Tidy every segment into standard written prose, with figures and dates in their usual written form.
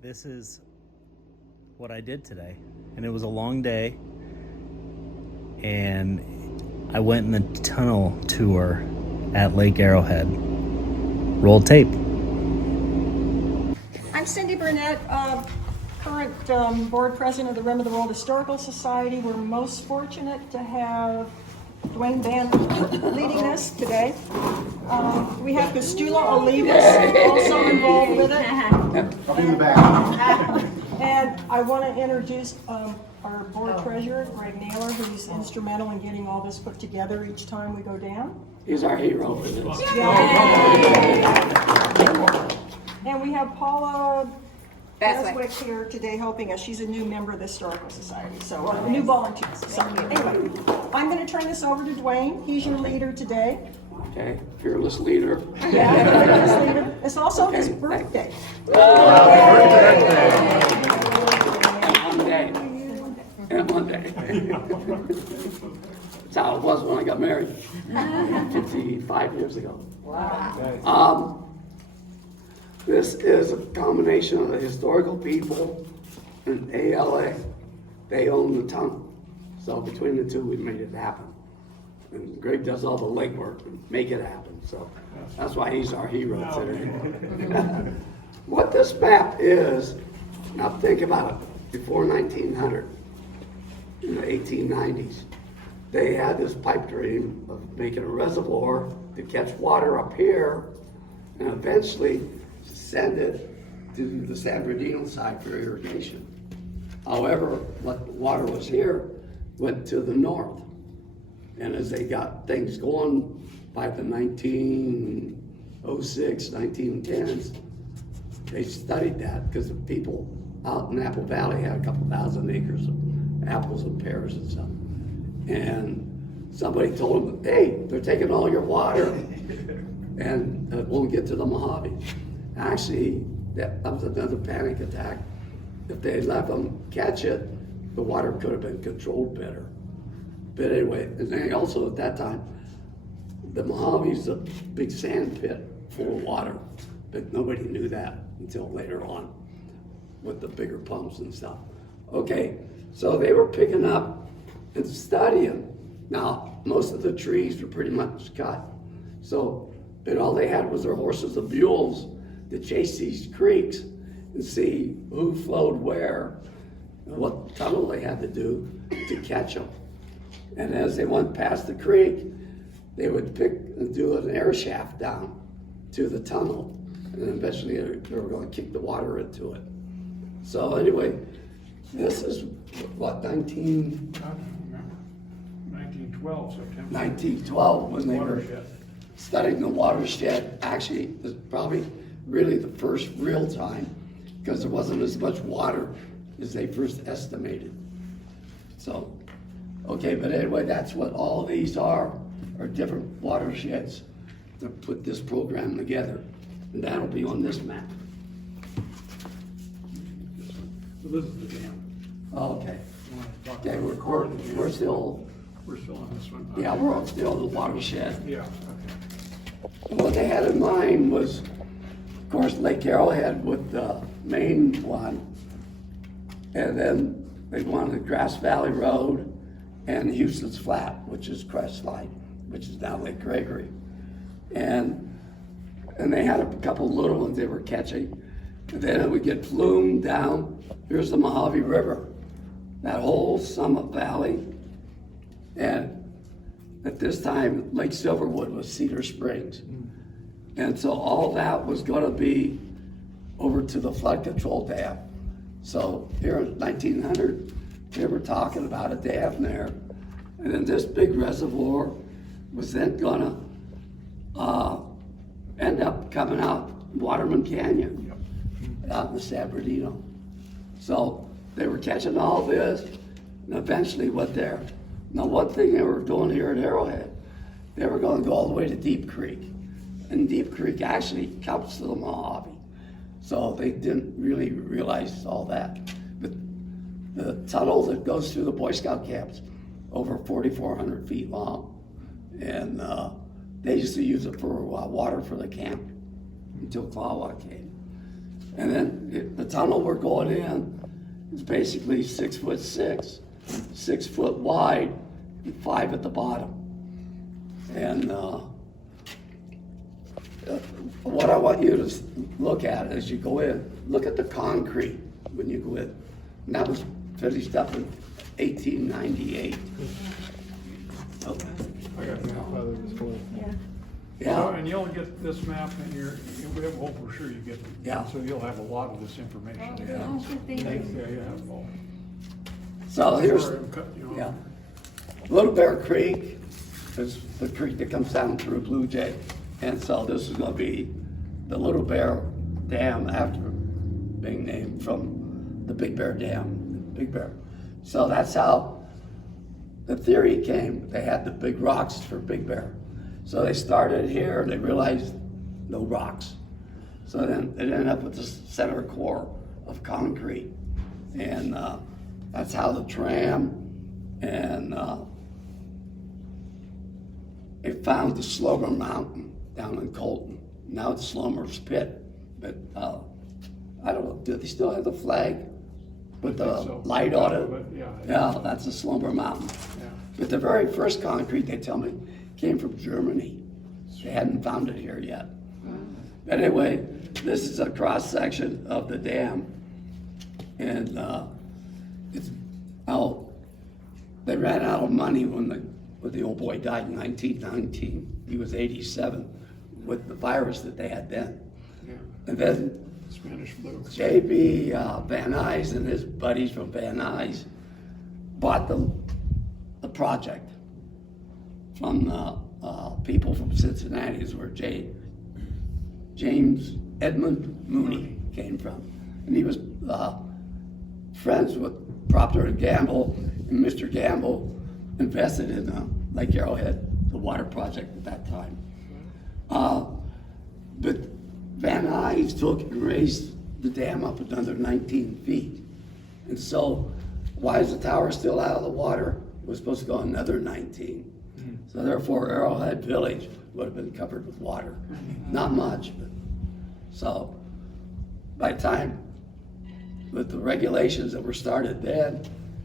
This is what I did today, and it was a long day, and I went in the tunnel tour at Lake Arrowhead. Roll tape. I'm Cindy Burnett, current board president of the Rim of the World Historical Society. We're most fortunate to have Dwayne Van leading us today. We have Gastula Olivas also involved with it. I'll be in the back. And I want to introduce our board treasurer, Greg Naylor, who's instrumental in getting all this put together each time we go down. He's our hero for this. And we have Paula Beswick here today helping us. She's a new member of the Historical Society, so a new volunteer. So anyway, I'm going to turn this over to Dwayne. He's your leader today. Okay, fearless leader. Yeah, fearless leader. It's also his birthday. And one day. That's how it was when I got married 55 years ago. Wow. This is a combination of the historical people and ALA. They own the tunnel. So between the two, we made it happen. And Greg does all the legwork and make it happen. So that's why he's our hero today. What this map is, now think about it, before 1900, in the 1890s, they had this pipe dream of making a reservoir to catch water up here and eventually send it to the San Bernardino side for irrigation. However, what water was here went to the north. And as they got things going by the 1906, 1910s, they studied that because the people out in Apple Valley had a couple thousand acres of apples and pears and stuff. And somebody told them, hey, they're taking all your water and it won't get to the Mojave. Actually, that was another panic attack. If they let them catch it, the water could have been controlled better. But anyway, and then also at that time, the Mojave's a big sand pit full of water, but nobody knew that until later on with the bigger pumps and stuff. Okay, so they were picking up and studying. Now, most of the trees were pretty much cut. So, but all they had was their horses and mules to chase these creeks and see who flowed where and what tunnel they had to do to catch them. And as they went past the creek, they would pick and do an air shaft down to the tunnel. And then eventually they were going to kick the water into it. So anyway, this is what, 1912, September. 1912, when they were studying the watershed. Actually, it was probably really the first real time because there wasn't as much water as they first estimated. So, okay, but anyway, that's what all of these are different watersheds to put this program together. And that'll be on this map. So this is the dam. Okay. Okay, we're still, We're still on this one. yeah, we're still in the watershed. Yeah, okay. What they had in mind was, of course, Lake Arrowhead with the main one, and then they wanted Grass Valley Road and Houston's Flat, which is Crestline, which is now Lake Gregory. And they had a couple little ones they were catching. And then it would get plumed down. Here's the Mojave River, that whole Summit Valley. And at this time, Lake Silverwood was Cedar Springs. And so all that was gonna be over to the flood control dam. So here in 1900, they were talking about a dam there. And then this big reservoir was then gonna end up coming out Waterman Canyon out in the San Bernardino. So they were catching all this and eventually went there. Now one thing they were doing here at Arrowhead, they were gonna go all the way to Deep Creek. And Deep Creek actually comes to the Mojave. So they didn't really realize all that. But the tunnel that goes through the Boy Scout camps, over 4,400 feet long. And they used to use it for water for the camp until Clawwa came. And then the tunnel we're going in is basically 6'6", 6 foot wide, and 5 at the bottom. And what I want you to look at as you go in, look at the concrete when you go in. And that was finished up in 1898. I got a map of this whole. Yeah. Yeah. And you'll get this map in your, we have a whole brochure you get. Yeah. So you'll have a lot of this information. Oh, thank you. Yeah, you have all. So here's, You know, yeah. Little Bear Creek is the creek that comes down through Blue Jay. And so this is gonna be the Little Bear Dam after being named from the Big Bear Dam, Big Bear. So that's how the theory came. They had the big rocks for Big Bear. So they started here and they realized no rocks. So then it ended up with the center core of concrete. And that's how the tram and it found the Slomer Mountain down in Colton. Now it's Slomer's Pit, but I don't know, do they still have the flag with the so. light on it? But, yeah. Yeah, that's the Slomer Mountain. Yeah. But the very first concrete, they tell me, came from Germany. They hadn't found it here yet. But anyway, this is a cross section of the dam. And it's, they ran out of money when the old boy died in 1919. He was 87 with the virus that they had then. Yeah. And then Spanish flu. J.B. Van Nuys and his buddies from Van Nuys bought the project from people from Cincinnati, is where James Edmund Mooney came from. And he was friends with Procter and Gamble, and Mr. Gamble invested in Lake Arrowhead, the water project at that time. But Van Nuys took and raised the dam up another 19 feet. And so why is the tower still out of the water? It was supposed to go another 19. So therefore Arrowhead Village would have been covered with water. Not much, but so by the time with the regulations that were started then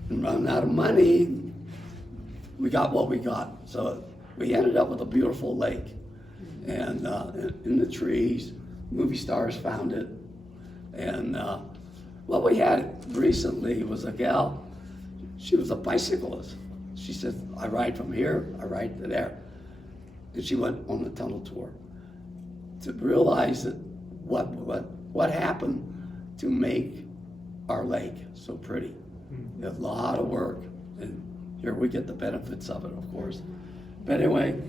and running out of money, we got what we got. So we ended up with a beautiful lake. And in the trees, movie stars found it. And what we had recently was a gal, she was a bicyclist. She said, I ride from here, I ride to there. And she went on the tunnel tour to realize that what happened to make our lake so pretty. A lot of work, and here we get the benefits of it, of course. But anyway,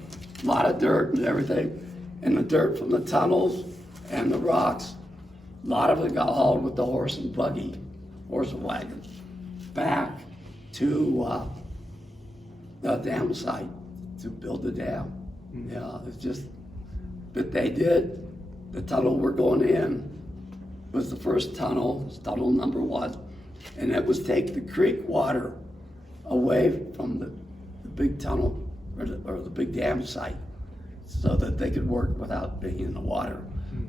a lot of dirt and everything, and the dirt from the tunnels and the rocks, a lot of it got hauled with the horse and wagon, back to the dam site to build the dam. Yeah, it's just, but they did, the tunnel we're going in was the first tunnel, it's tunnel number 1, and it was take the creek water away from the big tunnel or the big dam site so that they could work without being in the water.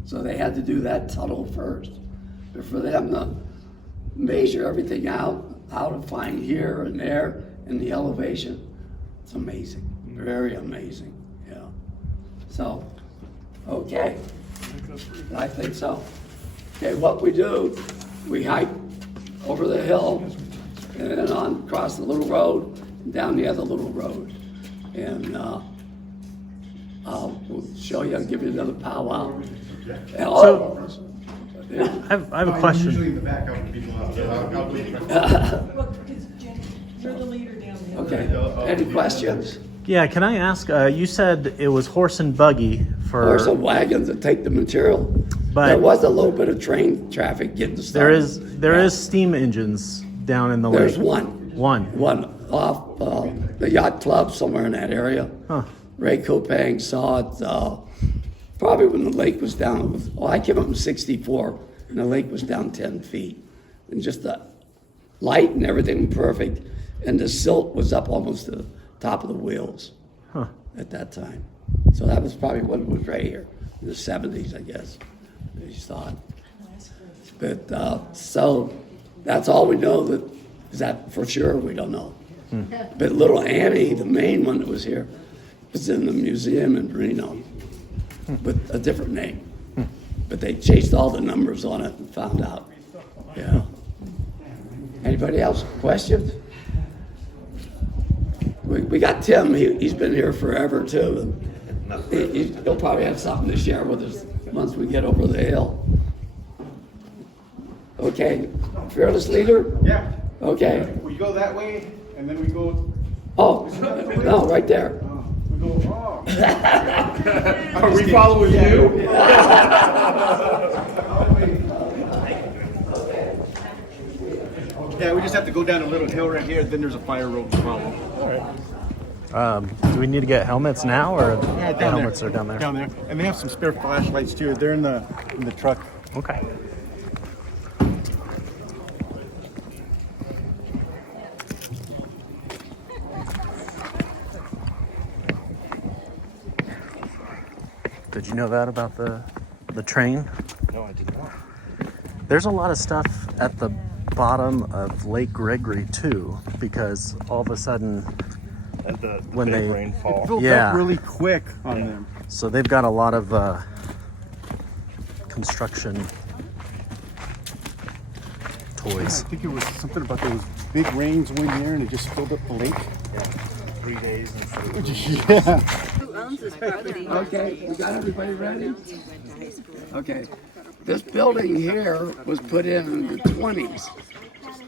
So they had to do that tunnel first. But for them to measure everything out, how to find here and there and the elevation, it's amazing, very amazing, yeah. So, okay, I think so. Okay, what we do, we hike over the hill and then on across the little road and down the other little road. And we'll show you, I'll give you another powwow. And I have a question. Usually in the back, I'll people out. Well, because Jen, you're the leader down there. Okay, any questions? Yeah, can I ask? You said it was horse and buggy for. There's some wagons that take the material. But there was a little bit of train traffic getting started. There is steam engines down in the lake. There's one. One. Off the yacht club somewhere in that area. Huh. Ray Kopang saw it probably when the lake was down. I came up in '64 and the lake was down 10 feet. And just the light and everything perfect. And the silt was up almost to the top of the wheels at that time. So that was probably when it was right here in the 70s, I guess. You saw it. But so that's all we know. That is that for sure. We don't know. But little Annie, the main one that was here, is in the museum in Reno with a different name. But they chased all the numbers on it and found out. Yeah. Anybody else? Questions? We got Tim. He's been here forever too. He'll probably have something to share with us once we get over the hill. Okay, fearless leader? Yeah. Okay. We go that way, and then we go. Oh, no, right there. We go. Oh. Are we following you? Yeah, we just have to go down a little hill right here. Then there's a fire road to follow. All right. Do we need to get helmets now, or the Yeah, down helmets there. are down there? Down there, and they have some spare flashlights too. They're in the truck. Okay. Did you know that about the train? No, I did not. There's a lot of stuff at the bottom of Lake Gregory too, because all of a sudden, when big they rainfall. It built Yeah. up really quick on them. so they've got a lot of construction I toys. think it was something about those big rains one year, and it just filled up the lake. 3 days instead of Yeah. Who owns this property? Okay, we got everybody ready? Okay. This building here was put in the 20s,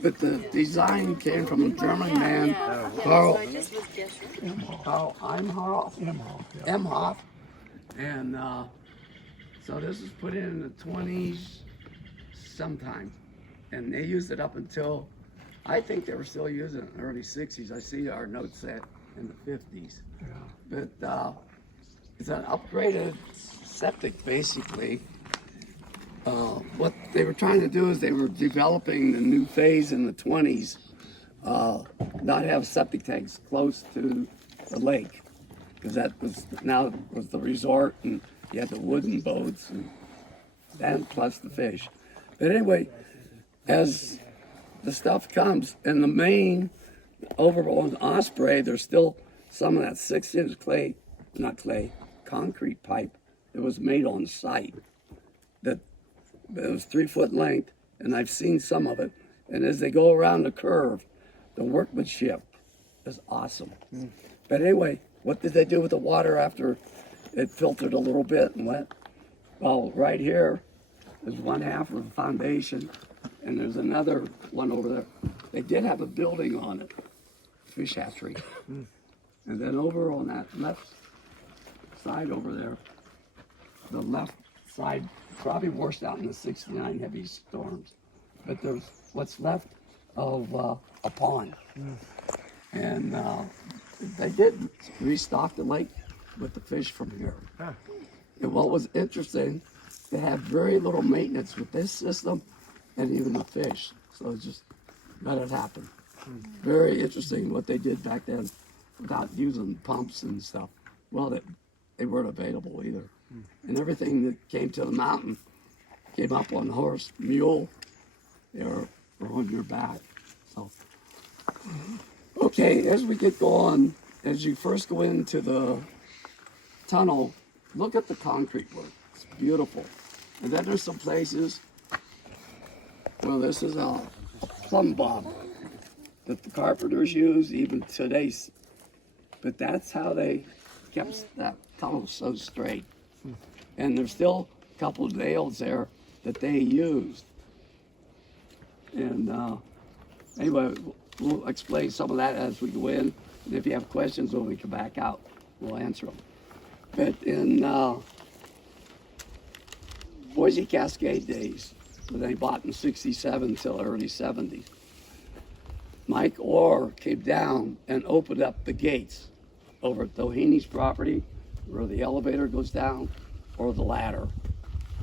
but the design came from a German man, Karl Emhoff. And so this was put in the 20s sometime. And they used it up until, I think they were still using it in the early 60s. I see our notes set in the 50s. But it's an upgraded septic, basically. What they were trying to do is they were developing the new phase in the 20s, not have septic tanks close to the lake, because that was the resort, and you had the wooden boats, and plus the fish. But anyway, as the stuff comes, in the main, over on Osprey, there's still some of that 6-inch concrete pipe that was made on site. That it was 3 foot length, and I've seen some of it. And as they go around the curve, the workmanship is awesome. But anyway, what did they do with the water after it filtered a little bit and went? Well, right here is one half of the foundation, and there's another one over there. They did have a building on it, fish hatchery. And then over on that left side over there, the left side probably washed out in the 69 heavy storms. But there's what's left of a pond. And they did restock the lake with the fish from here. And what was interesting, they had very little maintenance with this system and even the fish. So just let it happen. Very interesting what they did back then without using pumps and stuff. Well, they weren't available either. And everything that came to the mountain came up on horse, mule, or on your back. So, okay, as we get going, as you first go into the tunnel, look at the concrete work. It's beautiful. And then there's some places, well, this is a plumb bob that the carpenters use even today. But that's how they kept that tunnel so straight. And there's still a couple of nails there that they used. And anyway, we'll explain some of that as we go in. And if you have questions when we come back out, we'll answer them. But in Boise Cascade days, when they bought in 67 till early 70s, Mike Orr came down and opened up the gates over at Doheny's property, where the elevator goes down, or the ladder,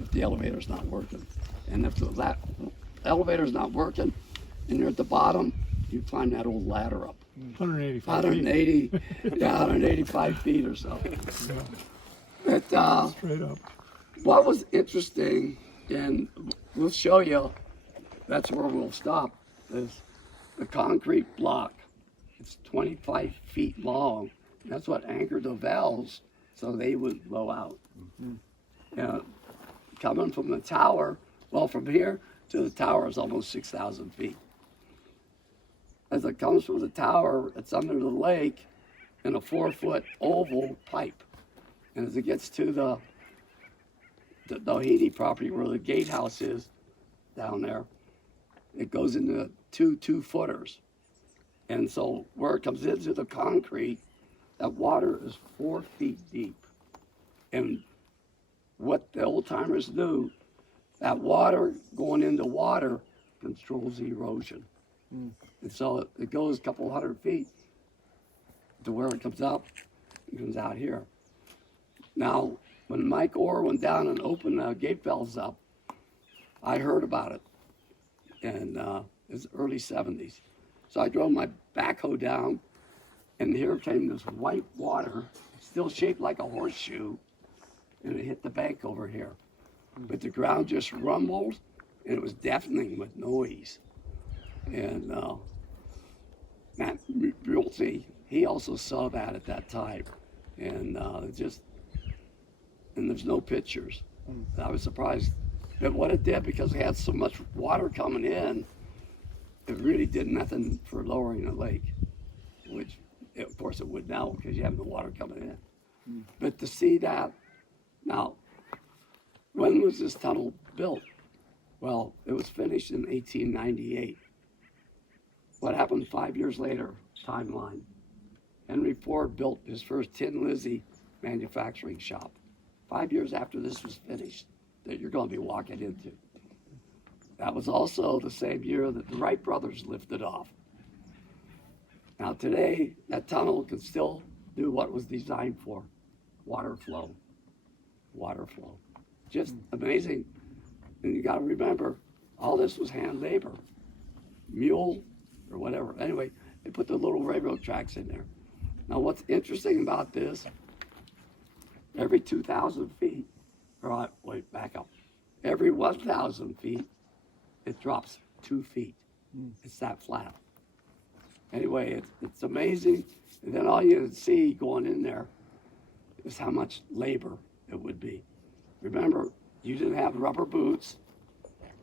if the elevator's not working. And if the elevator's not working, and you're at the bottom, you climb that old ladder up. 185 185 feet or so. But Straight up. what was interesting And we'll show you, that's where we'll stop, is the concrete block. It's 25 feet long. That's what anchored the valves so they would blow out. Coming from the tower, well, from here to the tower is almost 6,000 feet. As it comes from the tower, it's under the lake in a 4-foot oval pipe. And as it gets to the Doheny property where the gatehouse is down there, it goes into two 2-footers. And so where it comes into the concrete, that water is 4 feet deep. And what the old timers knew, that water going into water controls the erosion. And so it goes a couple hundred feet to where it comes up, it comes out here. Now, when Mike Orr went down and opened the gate valves up, I heard about it in the early 70s. So I drove my backhoe down, and here came this white water, still shaped like a horseshoe, and it hit the bank over here. But the ground just rumbled, and it was deafening with noise. And Matt Realty, he also saw that at that time. And and there's no pictures. I was surprised at what it did, because we had so much water coming in, it really did nothing for lowering the lake, which of course it would now because you have the water coming in. But to see that, now, when was this tunnel built? Well, it was finished in 1898. What happened 5 years later, timeline? Henry Ford built his first Tin Lizzie manufacturing shop 5 years after this was finished, that you're going to be walking into. That was also the same year that the Wright brothers lifted off. Now today, that tunnel can still do what it was designed for, water flow. Water flow. Just amazing. And you got to remember, all this was hand labor, mule or whatever. Anyway, they put the little railroad tracks in there. Now what's interesting about this, every 2,000 feet, or wait, back up. Every 1,000 feet, it drops 2 feet. It's that flat. Anyway, it's amazing. And then all you see going in there is how much labor it would be. Remember, you didn't have rubber boots,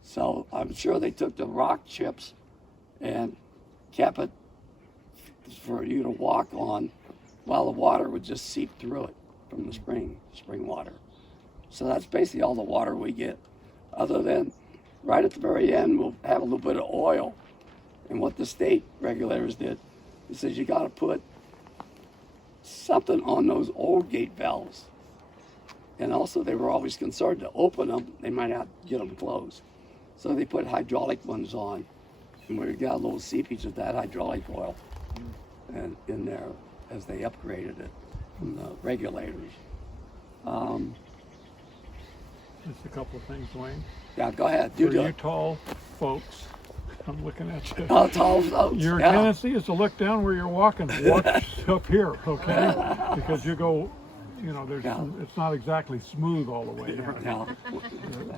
so I'm sure they took the rock chips and kept it for you to walk on while the water would just seep through it from the spring water. So that's basically all the water we get, other than right at the very end, we'll have a little bit of oil. And what the state regulators did, it says you got to put something on those old gate valves. And also they were always concerned to open them, they might have to get them closed. So they put hydraulic ones on, and we got a little seepage of that hydraulic oil and in there as they upgraded it from the regulators. Just a couple of things, Wayne. Yeah, go ahead. For you tall folks, I'm looking at you. Oh, tall folks. Your tendency is to look down where you're walking. Watch up here, okay? Because you go, you know, it's not exactly smooth all the way down. No.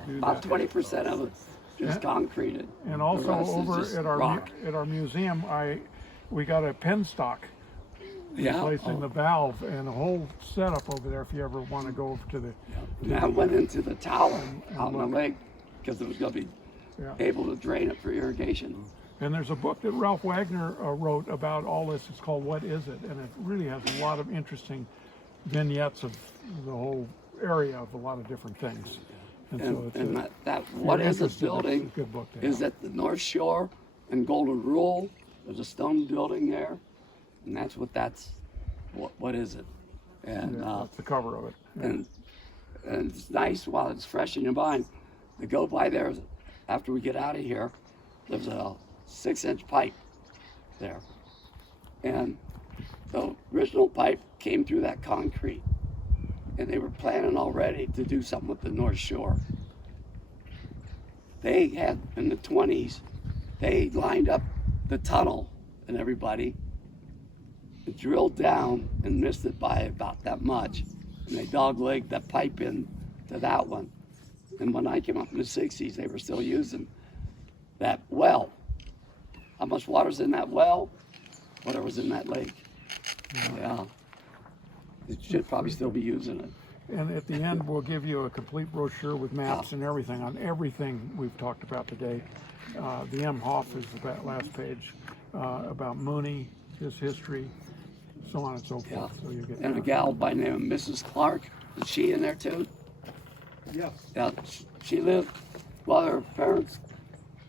Do About that. 20% of it's just concreted. And The also rest is over just at rock. our museum, we got a penstock replacing the valve and a whole setup over there if you ever want to go over to the. And I went into the tower And out in the look. lake because it was going to be Yeah. able to drain it for irrigation. And there's a book that Ralph Wagner wrote about all this. It's called What Is It? And it really has a lot of interesting vignettes of the whole area of a lot of different things. And so it's And a, that if What you're Is It interested, building it's a good book to is have. at the North Shore and Golden Rule. There's a stone building there, and that's what is it? And Yeah, that's the cover of it. Yeah. and it's nice while it's fresh in your mind to go by there after we get out of here. There's a 6-inch pipe there, and the original pipe came through that concrete, and they were planning already to do something with the North Shore. They had in the 20s, they lined up the tunnel and everybody, drilled down and missed it by about that much, and they dog-legged that pipe in to that one. And when I came up in the 60s, they were still using that well. How much water's in that well? Whatever's in that lake. Yeah. It should probably still be using it. And at the end, we'll give you a complete brochure with maps and everything on everything we've talked about today. The M. Hoff is the last page about Mooney, his history, so on and so forth. Yeah. So you get And a gal by the name of Mrs. Clark. Is she in there too? Yes. Yeah. She lived, well, her parents,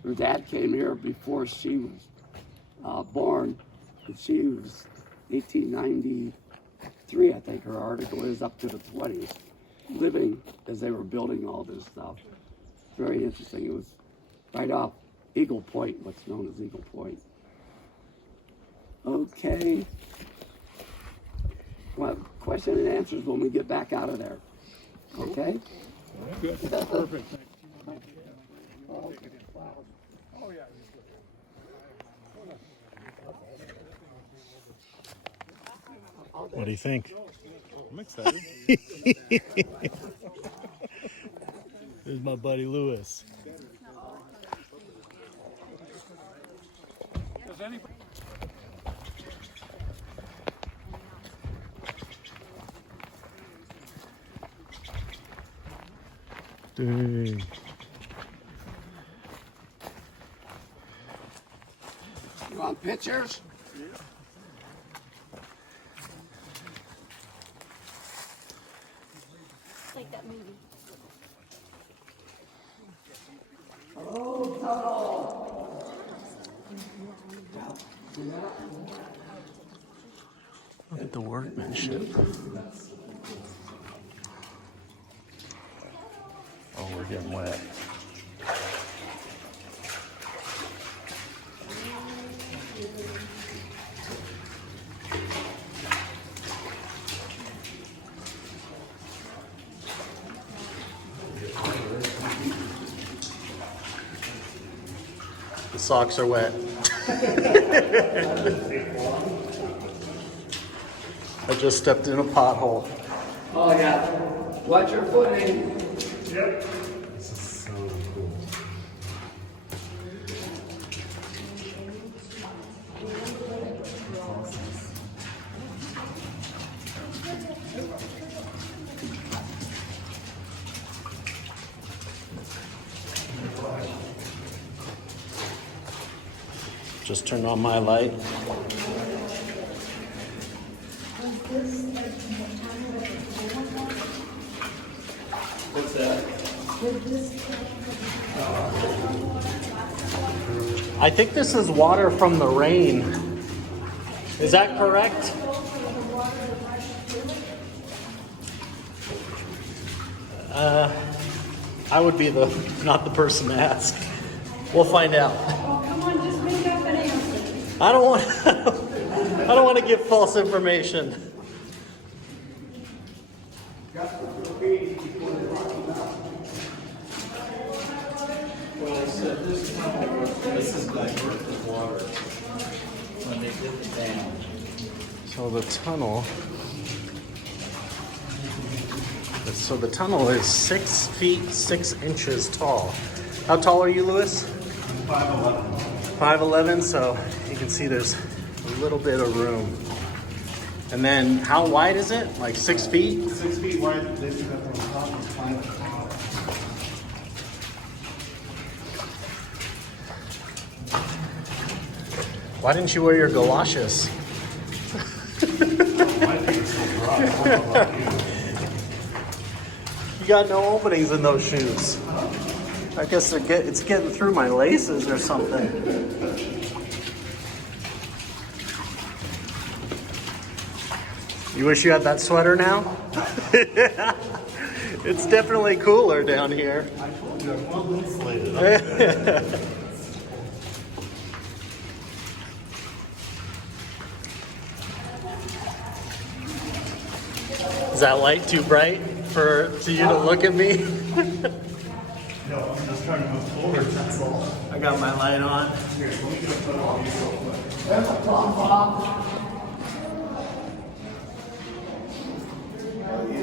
her dad came here before she was born. And she was 1893, I think her article is, up to the 20s, living as they were building all this stuff. Very interesting. It was right off Eagle Point, what's known as Eagle Point. Okay. Well, question and answers when we get back out of there. Okay? Good. Perfect. What do you think? I'm excited. There's my buddy Lewis. Does anybody? Dang. You want pictures? Like that movie. Look at the workmanship. Oh, we're getting wet. The socks are wet. I just stepped in a pothole. Oh, yeah. Watch your footing. This is so cool. Just turned on my light. What's that? I think this is water from the rain. Is that correct? I would be not the person to ask. We'll find out. Oh, come on, just make up an answer. I don't want to give false information. This is diverted water when they did the dam. So the tunnel is 6 feet 6 inches tall. How tall are you, Lewis? 5'11". 5'11", so you can see there's a little bit of room. And then how wide is it? Like 6 feet? 6 feet wide. They should have on top of 5 feet. Why didn't you wear your galoshes? My feet are so dry. I don't know about you. You got no openings in those shoes. I guess it's getting through my laces or something. You wish you had that sweater now? It's definitely cooler down here. I told you I'm well insulated. Is that light too bright for you to look at me? No, I'm just trying to move forward, that's all. I got my light on. Here, let me get a photo of you real quick.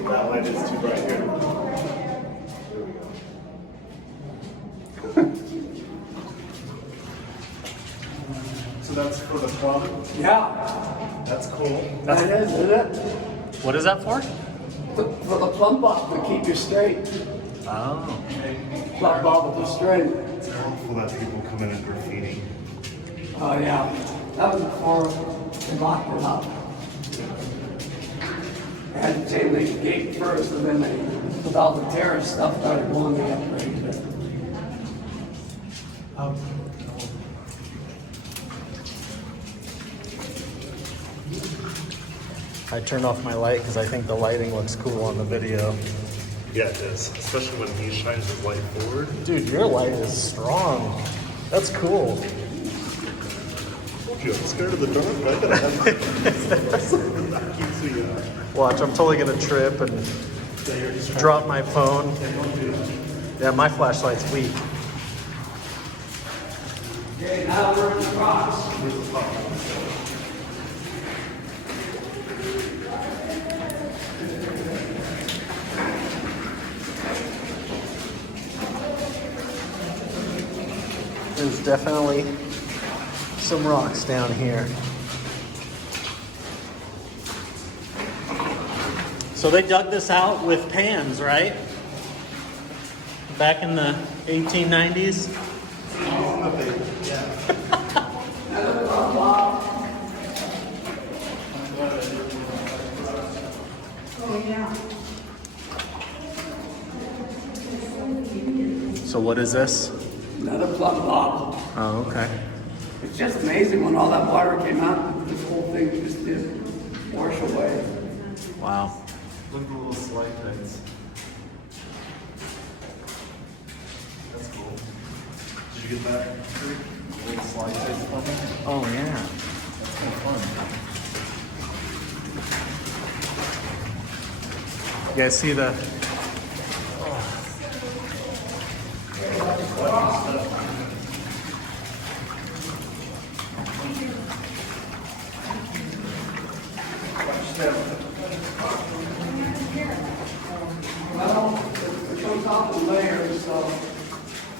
That light is too bright here. There we go. So that's for the plum? Yeah, That's cool. that is, isn't it? What is that for? For the plumb bob to keep you straight. Oh. Plumb bob with the straight. It's helpful that people come in and graffiti. Oh, yeah. That was before they locked it up. They had to chain link the gate first, and then they, with all the terrorist stuff started going, they upgraded it. I turned off my light because I think the lighting looks cool on the video. Yeah, it is. Especially when he shines his light forward. Dude, your light is strong. That's cool. Told you, I'm scared of the dark. I gotta have that keeps me Watch, I'm totally gonna trip and drop my phone. Yeah, my flashlight's weak. Okay, now we're in the rocks. There's definitely some rocks down here. So they dug this out with pans, right? Back in the 1890s? So what is this? Another plumb bob. Oh, okay. It's just amazing when all that water came out, this whole thing just did wash away. Wow. Look at the little slide things. That's cool. Did you get that? The little slide things pumping? Oh, yeah. It's kind of fun. You guys see the... Well, it comes off the layers, so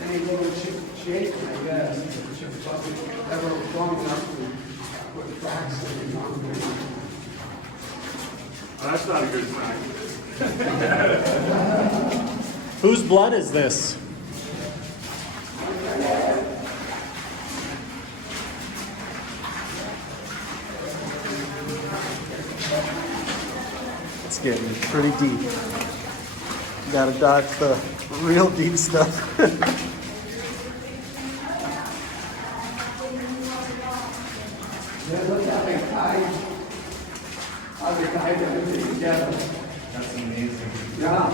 any little shape, I guess, ever strong enough to put cracks in the concrete. That's not a good sign. Whose blood is this? It's getting pretty deep. Gotta dodge the real deep stuff. Yeah, look how they tied everything together. That's amazing. Yeah.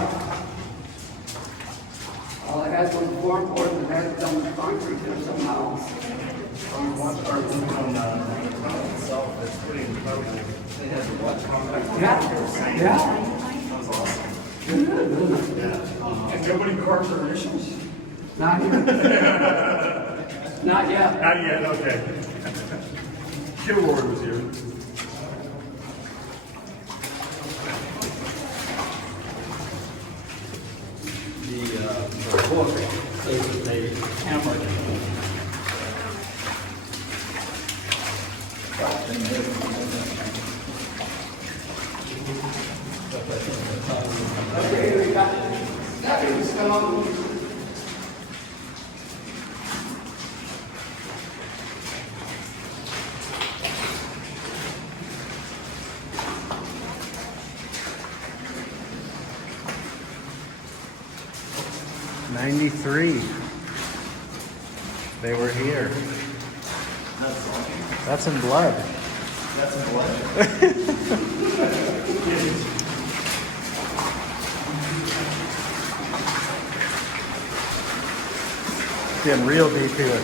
All I had was floorboard and had it done with concrete there somehow. Watch our loop on the tunnel itself. It's pretty incredible. They had to watch concrete. Yeah, yeah. That was awesome. And nobody carved their initials? Not yet. Not yet. Not yet, okay. Kilroy was here. The book says that they hammered it. Okay, we got stepping stone. '93. They were here. That's in blood. That's in blood. Getting real deep here.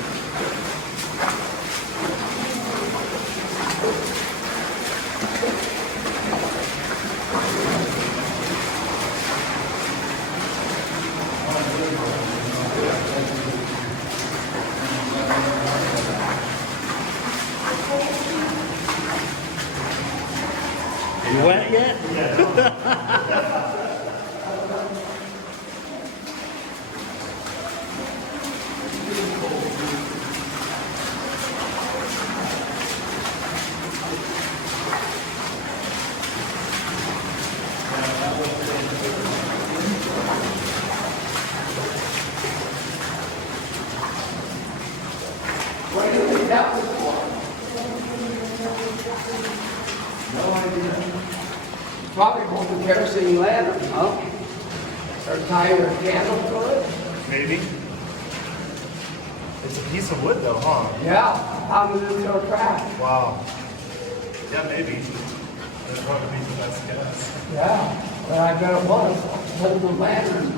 You wet yet? What do you think that was for? No idea. Probably for the kerosene lantern, huh? Or tie your candle to it? Maybe. It's a piece of wood though, huh? Yeah, how did it go crack? Wow. Yeah, maybe. That'd probably be the best guess. Yeah, but I bet it was. Hold the lantern.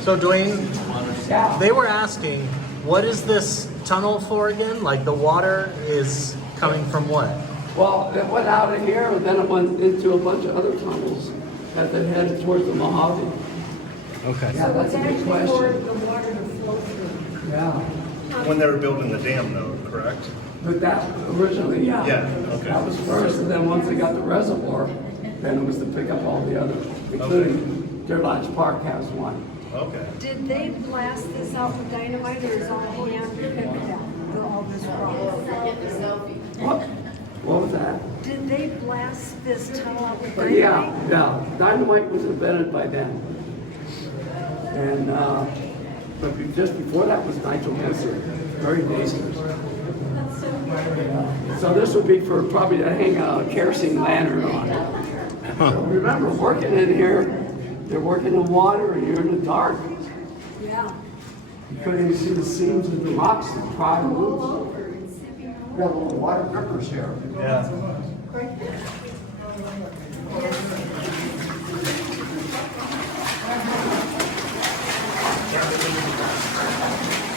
So Dwayne, Yeah. they were asking, what is this tunnel for again? Like the water is coming from what? Well, it went out of here, and then it went into a bunch of other tunnels that then headed towards the Mojave. Okay. Yeah, that's a good question. the water to flow through. Yeah, When they were building the dam though, correct? but that originally, yeah. Yeah, okay. That was first, and then once they got the reservoir, then it was to pick up all the others, including Deer Lodge Park has one. Okay. Did they blast this out with dynamite or is all hand picked out, all this rock? What was that? Did they blast this tunnel out with But dynamite? yeah, dynamite was invented by them. And, but just before that was nitroglycerin, very dangerous. So this would be for probably to hang a kerosene lantern on. Remember, working in here, they're working in water and you're in the dark. Yeah. You couldn't even see the seams of the rocks that pry loose. We got little water grippers here. Yeah.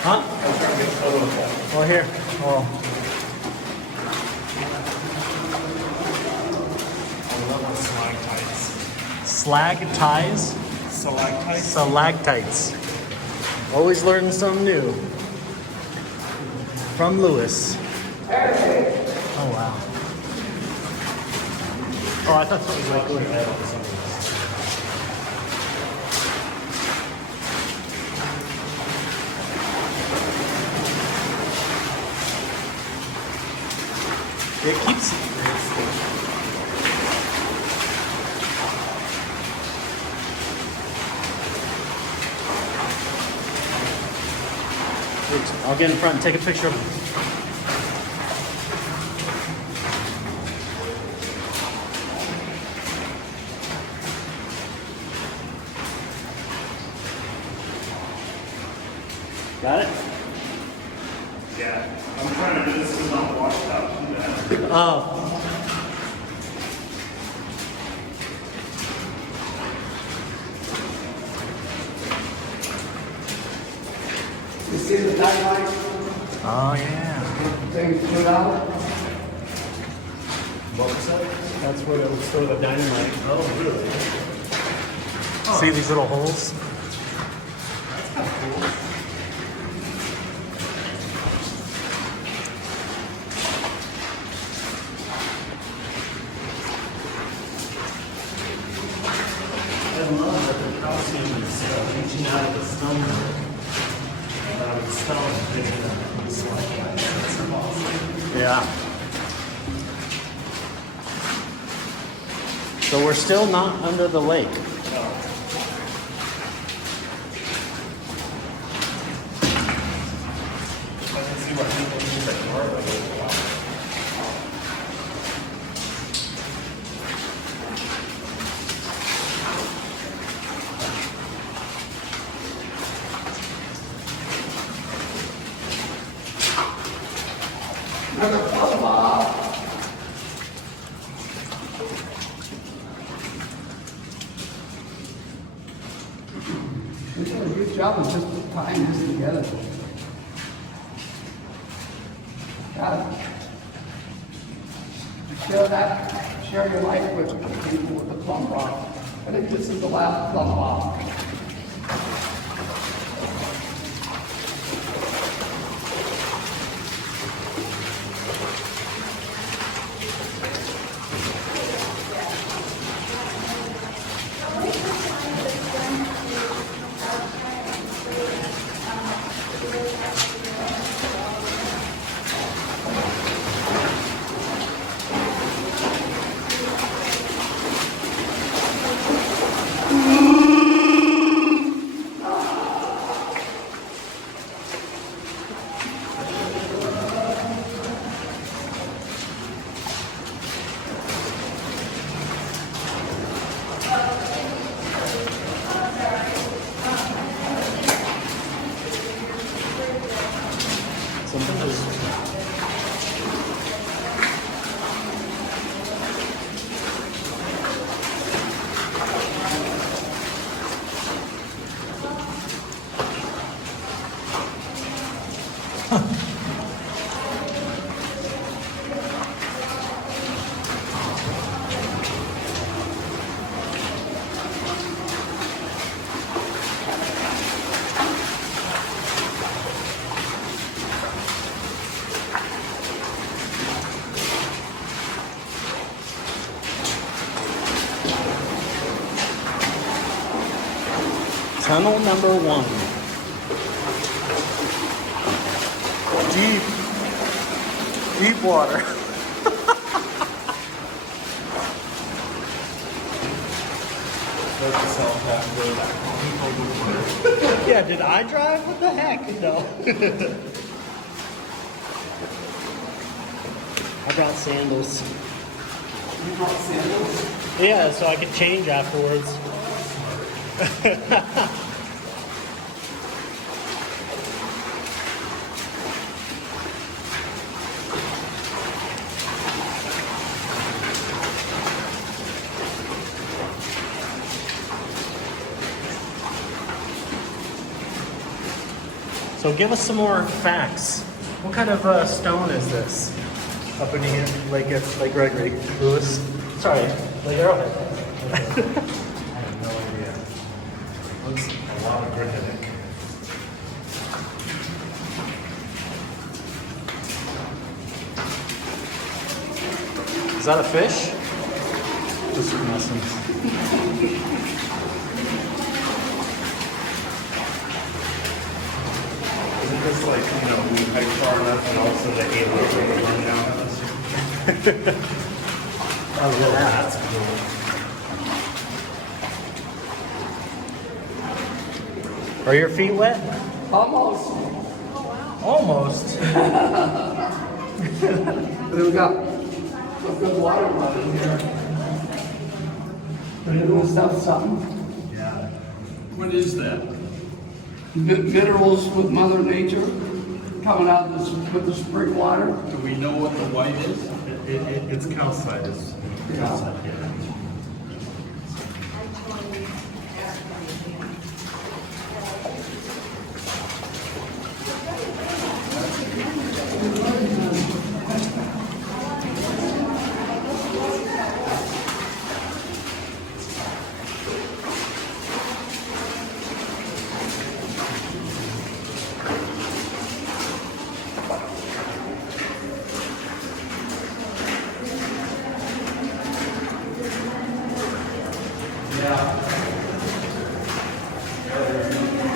Huh? Well, here. Oh. Slag ties? Stalactites. Stalactites. Always learning something new. From Lewis. Oh, wow. Oh, I thought that was like it keeps. Wait, I'll get in front and take a picture of it. Got it? Yeah. I'm trying to do this because I'm washed out too bad. Oh. You see the dynamite Oh, yeah. thing put out? What was that? That's where it would store the dynamite. Oh, really? See these little holes? I love that the calcium is reaching out of the stone. Out of the stone, picking up the slide. That's awesome. Yeah. So we're still not under the lake. I can see why people use that car though. Another follow-up. You did a good job of just tying this together. Got it. Share your life with people with the plumb box. I think this is the last plumb box. Tunnel number 1. Deep water. Yeah, did I drive? What the heck? No. I brought sandals. You brought sandals? Yeah, so I could change afterwards. So give us some more facts. What kind of stone is this? Up in here, Lake Gregory. Lewis? Sorry, Lake Arrowhead. I have no idea. Looks a lot of granitic. Is that a fish? Just messing. Isn't this like, we hike far enough and also the aliens are running out of us? Oh, look at that. That's cool. Are your feet wet? Almost. Almost. We got some good water running here. They're doing something. Yeah. What is that? Minerals with Mother Nature coming out of with the spring water. Do we know what the white is? It's calcite. It's calcite, yeah.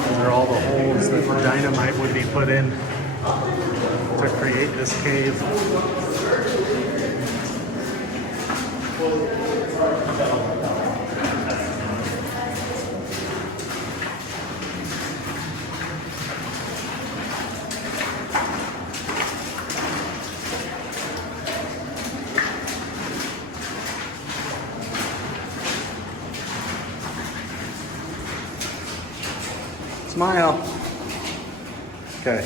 Those are all the holes that dynamite would be put in to create this cave. Smile. Okay.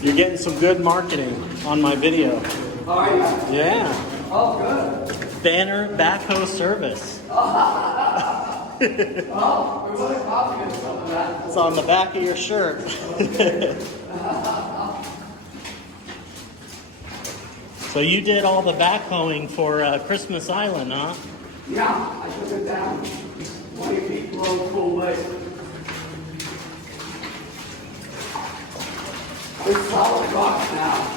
You're getting some good marketing on my video. Are you? Yeah. Oh, good. Banner backhoe service. Oh, we're really confident of that. It's on the back of your shirt. So you did all the backhoeing for Christmas Island, huh? Yeah, I took it down 20 feet below full lake. It's solid rock now.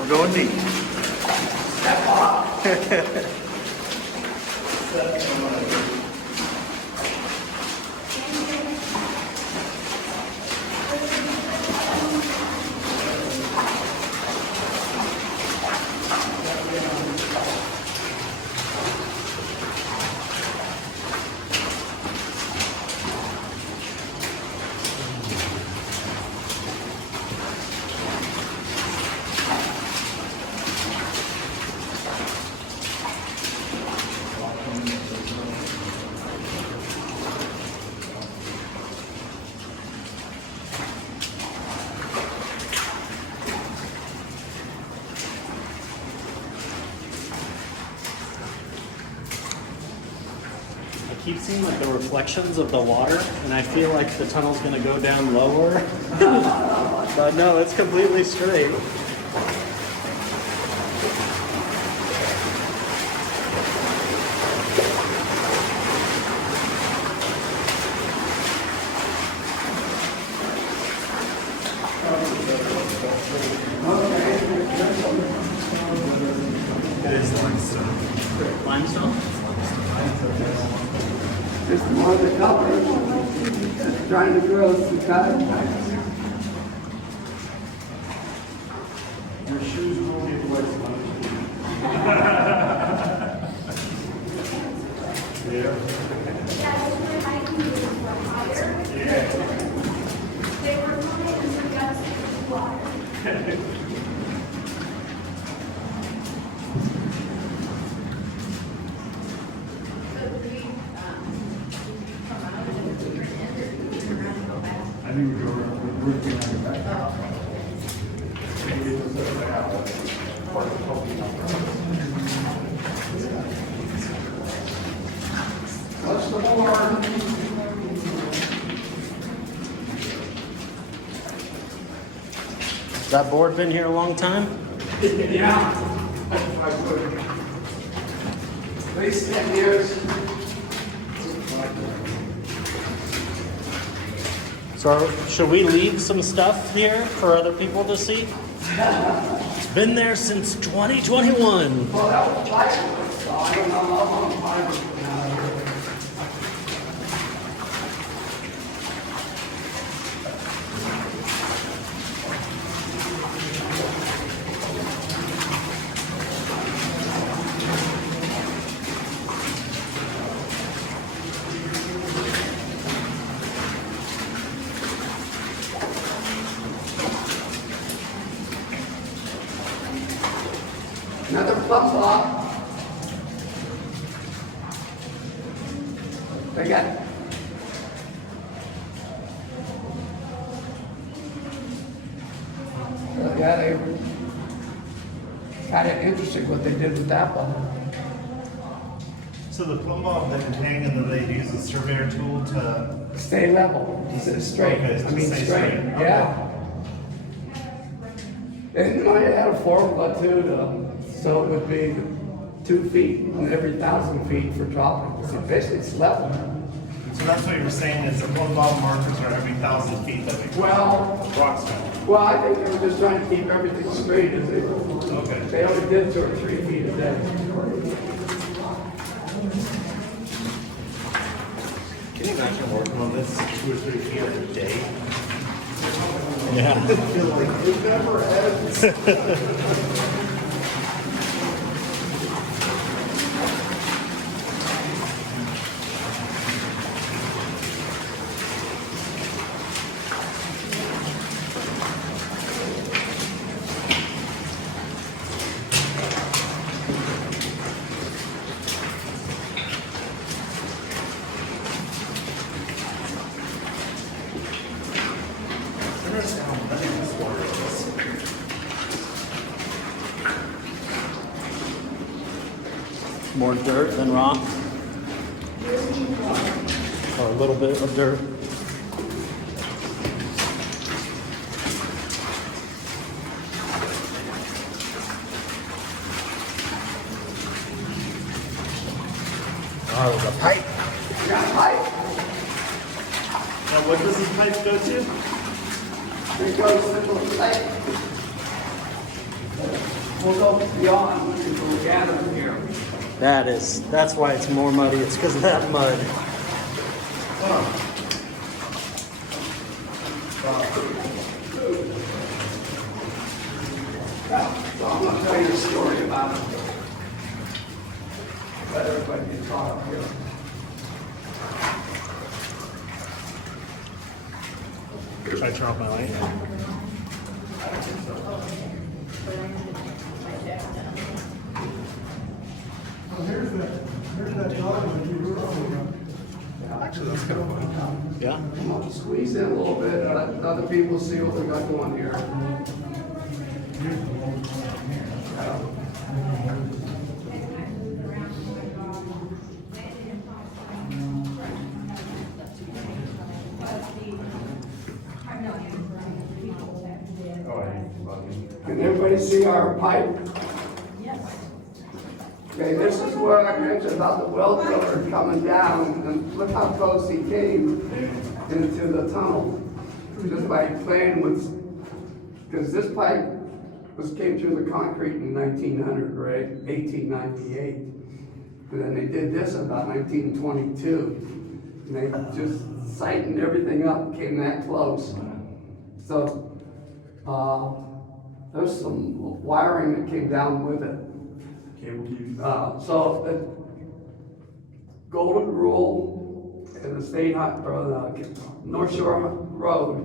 We're going deep. I keep seeing like the reflections of the water, and I feel like the tunnel's gonna go down lower. But no, it's completely straight. It is limestone. Limestone? Just one of the colors that's trying to grow some cotton. Your shoes will get wet. Yeah. They were fine and we got some water. I think we're working on it back. What's the more? Has that board been here a long time? Yeah. At least 10 years. So should we leave some stuff here for other people to see? It's been there since 2021. Well, that was fiber, so I don't know how long fiber's been out here. Another plumb bob. They got yeah, they were kind of interesting what they did with that one. So the plumb bob that can hang and that they use a surveyor tool to. Stay level, it's straight. Okay, I mean stay straight. straight. Yeah. And you might have a formula too, so it would be 2 feet on every 1,000 feet for dropping. So basically, it's level. So that's what you were saying is the plumb bob markers are every 1,000 feet that we. Well, Rock stone. well, I think they were just trying to keep everything straight as they. Okay. They only did 2 or 3 feet a day. Can you imagine working on this 2 or 3 feet a day? Yeah. I feel like it never ends. More dirt than rock? Or a little bit of dirt? Oh, the pipe. Got a pipe? Now, what does this pipe go to? It goes into the lake. We'll go beyond, we'll gather here. That's why it's more muddy. It's because of that mud. So I'm gonna tell you a story about it. Let everybody get caught up here. Should I turn off my light? Here's that dog you were on. Actually, that's kind of fun. Yeah? I'm gonna squeeze in a little bit, let other people see what we got going here. Can everybody see our pipe? Okay, this is where I mentioned about the well driller coming down, and look how close he came into the tunnel. Just by playing with, because this pipe came through the concrete in 1900, right? 1898. And then they did this in about 1922. And they just tightened everything up, came that close. So, there's some wiring that came down with it. Cable TV. So the Golden Rule and the state or the North Shore Road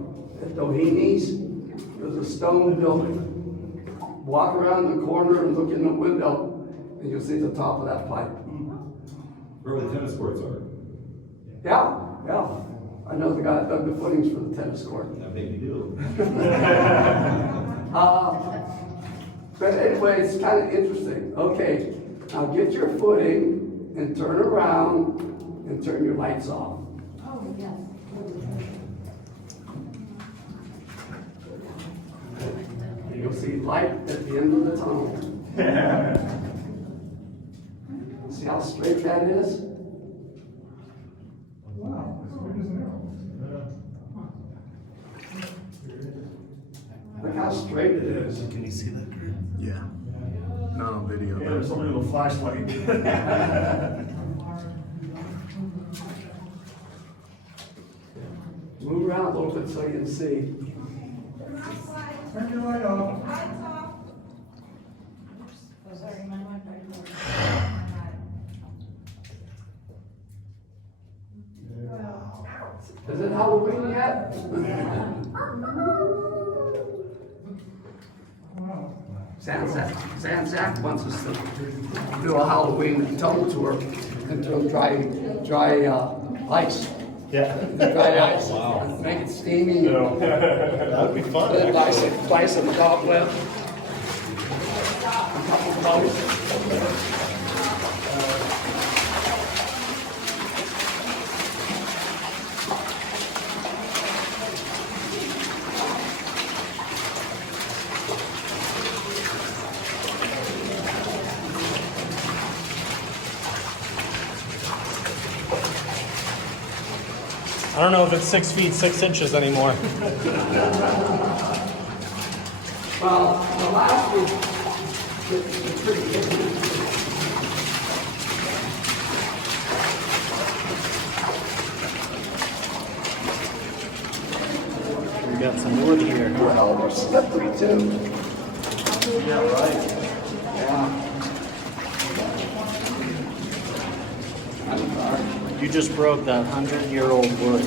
at Doheni's, there's a stone building. Walk around the corner and look in the window, and you'll see the top of that pipe. Where the tennis courts are. Yeah. I know the guy that dug the footings for the tennis court. That made me do. But anyway, it's kind of interesting. Okay, now get your footing and turn around and turn your lights off. Oh, yes. You'll see light at the end of the tunnel. See how straight that is? Wow, as weird as an arrow. Look how straight it is. Can you see that? Yeah. Not on video. Yeah, there's somebody with a flashlight. Move around a little bit so you can see. Turn your light off. Is it Halloween yet? Zach wants us to do a Halloween tunnel tour and throw dry ice. Yeah. Dry ice. Wow. Make it steamy. That would be fun. Buy some cobweb. A couple of boats. I don't know if it's 6 feet 6 inches anymore. Well, the last one is pretty good. We got some wood here. Well, they're slippery too. Yeah, right. Yeah. You just broke that 100-year-old wood.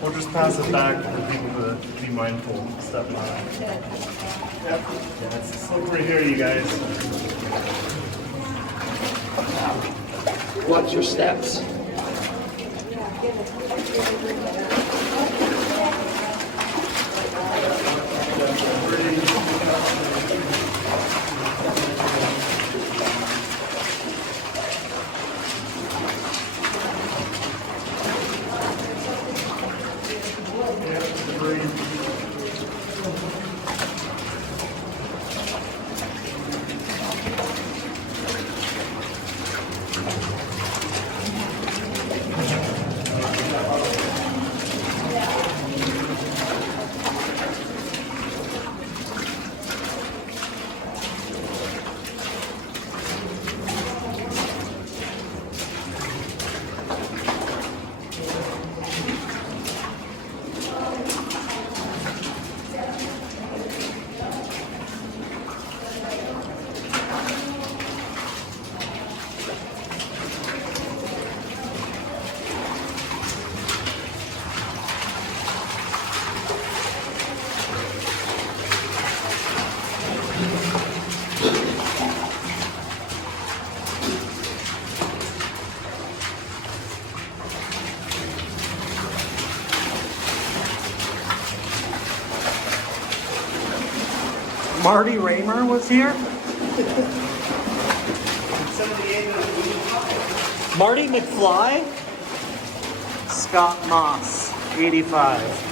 We'll just pass it back for people to be mindful, step on it. Yep. Yeah, it's slippery here, you guys. Watch your steps. Marty Raymer was here? Marty McFly? Scott Moss, 85.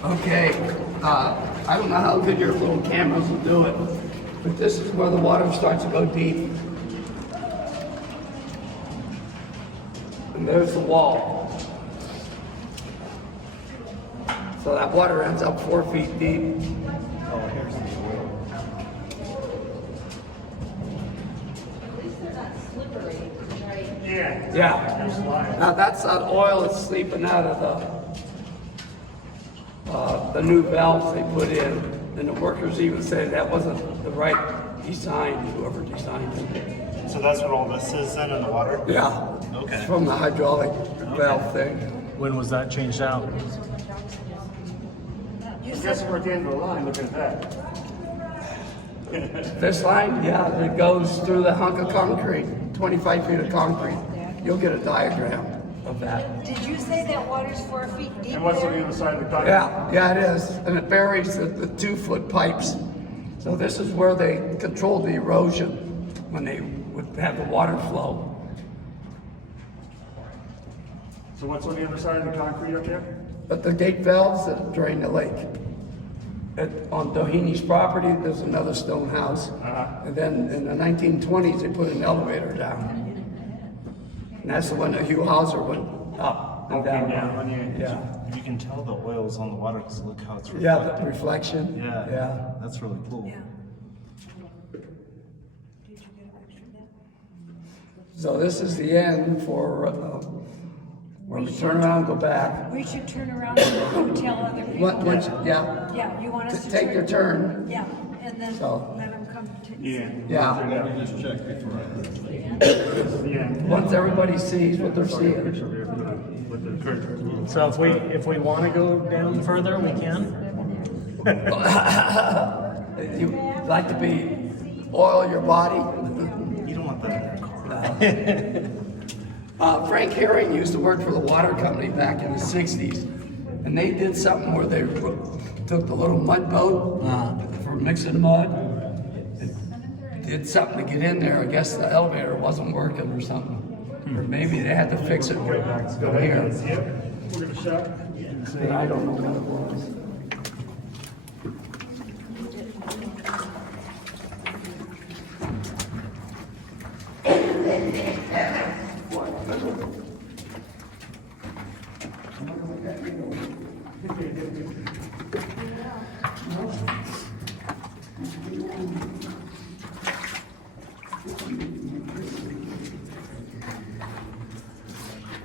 Okay, I don't know how good your little cameras will do it, but this is where the water starts to go deep. And there's the wall. So that water ends up 4 feet deep. Yeah. Now that's that oil that's sleeping out of the new valves they put in, and the workers even said that wasn't the right design, whoever designed it. So that's what all this is then in the water? Yeah. Okay. It's from the hydraulic valve thing. When was that changed out? I guess we're at the end of the line, look at that. This line, yeah, it goes through the hunk of concrete, 25 feet of concrete. You'll get a diagram of that. Did you say that water's 4 feet deep And what's on the there? other side of the concrete? Yeah, it is, and it buries the 2-foot pipes. So this is where they controlled the erosion when they would have the water flow. So what's on the other side of the concrete up there? But the gate valves that drain the lake. On Doheny's property, there's another stone house. And then in the 1920s, they put an elevator down. And that's the one that Hugh Hauser went up and down. Yeah. You can tell the oil's on the water because look how it's reflecting. Yeah, the reflection. Yeah. Yeah. That's really cool. So this is the end for when we turn around and go back. We should turn around and tell other people. Yeah. Yeah, you want us to Take your turn. Yeah, and then So- let them come to. Yeah. Yeah. Yeah. Once everybody sees what they're seeing. With the curtain. So if we want to go down further, we can. You like to be oil your body. You don't want that in your car. Frank Herring used to work for the water company back in the 60s. And they did something where they took the little mud boat for mixing mud. And did something to get in there. I guess the elevator wasn't working or something. Or maybe they had to fix it go here. We're gonna shut. But I don't know what it was.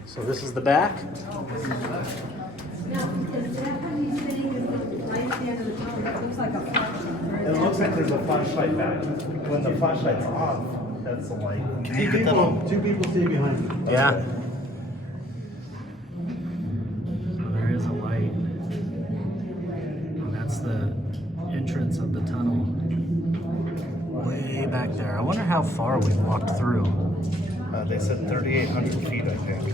So this is the back. It looks like there's a flashlight back. When the flashlight's off, that's the light. Can you get that on? Two people stay behind you. Yeah. There is a light. And that's the entrance of the tunnel. Way back there. I wonder how far we walked through. They said 3,800 feet, I think.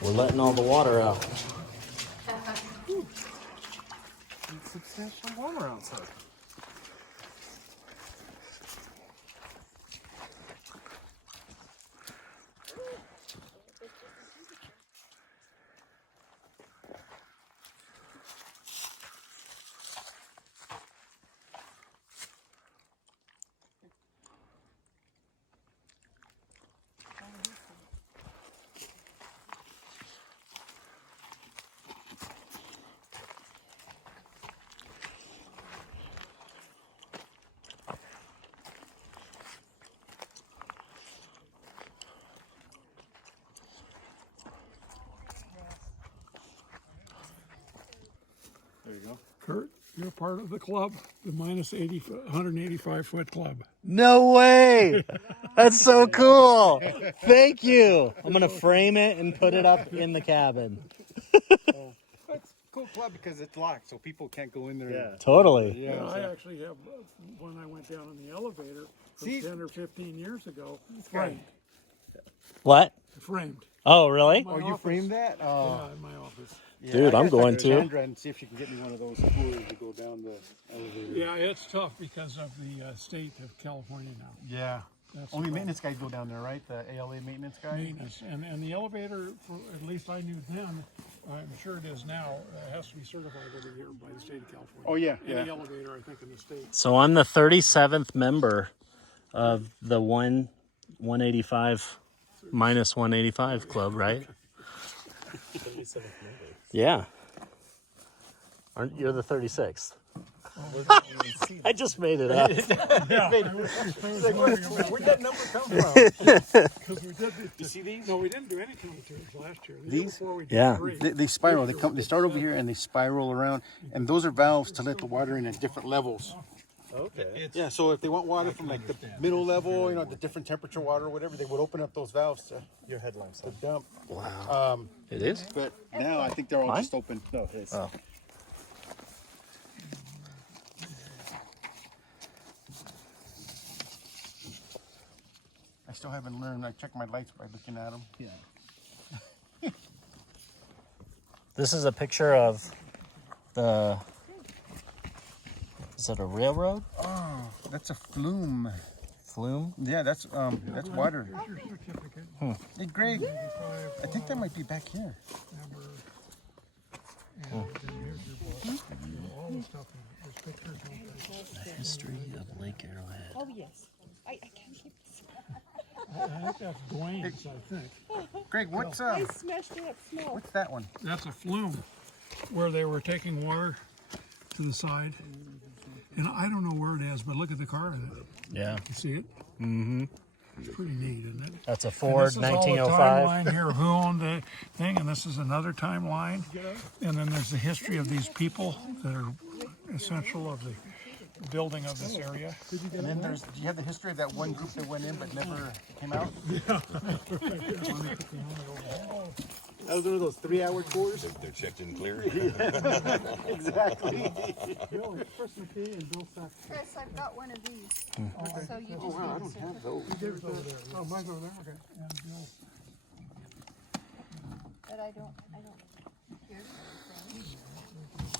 We're letting all the water out. Substantial water outside. There you go. Kurt, you're part of the club, the minus 185 foot club. No way! That's so cool. Thank you. I'm gonna frame it and put it up in the cabin. It's a cool club because it's locked, so people can't go in there. Yeah, totally. Yeah, I actually have, when I went down in the elevator from 10 or 15 years ago, framed. What? Framed. Oh, really? Oh, you framed that? Yeah, in my office. Yeah, Dude, I I'm gotta talk going to. Sandra and see if she can get me one of those tours to go down the elevator. Yeah, it's tough because of the state of California now. Yeah. That's Only the maintenance guys go down there, right? The ALA maintenance guy? maintenance. And the elevator, for, at least I knew then, I'm sure it is now, has to be certified every year by the state of California. Oh, yeah, Any yeah. elevator, I think, in the state. So I'm the 37th member of the 185 minus 185 club, right? 37th member. Yeah. Aren't you're the 36th? I just made it up. Where'd that number come from? Because we did You see these? no, we didn't do any commentaries last year. The year These? before we did Yeah. 3. They spiral. They start over here and they spiral around. And those are valves to let the water in at different levels. Okay. Yeah, so if they want water from like the middle level, you know, the different temperature water or whatever, they would open up those valves to Your headlamps. dump. Wow. It is? But now I think they're all Mine? just open. No, it is. Oh. I still haven't learned. I check my lights by looking at them. Yeah. This is a picture of the. Is it a railroad? Oh, that's a flume. Flume? Yeah, that's water. Here's your certificate. Hey, Greg, I think that might be back here. Number. And then here's your book. All the stuff in it. There's pictures and things. The history of Lake Arrowhead. Oh, yes. I can't keep this. I think that's Dwayne's, I think. Greg, what's I smashed it up small. what's that one? That's a flume where they were taking water to the side. And I don't know where it is, but look at the car in it. Yeah. You see it? Mm-hmm. It's pretty neat, isn't it? That's a And Ford this is all the 1905. timeline here, who owned the thing, and this is another timeline. And then there's the history of these people that are essential of the building of this area. And then do you have the history of that one group that went in but never came out? That was one of those 3-hour tours. They're checked in clear. Exactly. Chris, I've got one of these. So you just Oh, wow, I need don't to have those. Oh, mine's over there, okay. And Bill. but I don't here's the thing.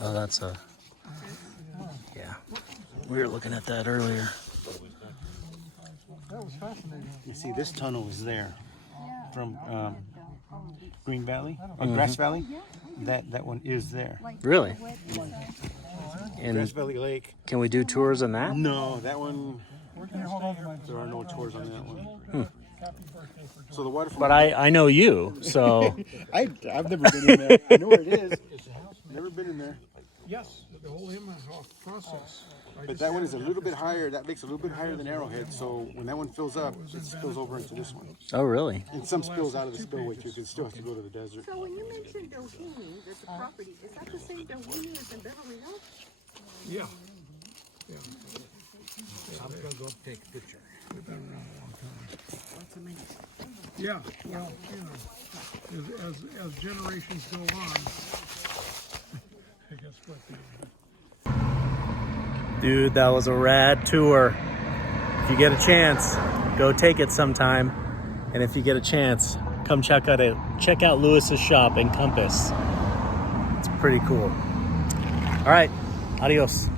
Oh, that's a. Yeah. We were looking at that earlier. That was fascinating. You see, this tunnel is there Yeah. from Green Valley or Grass Valley. That one is there. Really? Wet Grass And Valley Lake. can we do tours on that? No, that one. There are no tours on that one. So the water. From But I know you, so I've never been in there. I know where it is. Never been in there. Yes, the whole Imhoff process. But that one is a little bit higher. That lake's a little bit higher than Arrowhead. So when that one fills up, it spills over into this one. oh really? And some spills out of the spillway too, because it still has to go to the desert. So when you mentioned Doheny, that the property, is that the same Doheny as in Beverly Hills? Yeah. Yeah. I'm gonna go take a picture. They've been around a long time. Yeah, well, you know, as generations go on, I guess what Dude, that was a rad tour. If you get a chance, go take it sometime. And if you get a chance, come check out Lewis's shop in Compass. It's pretty cool. All right, adios.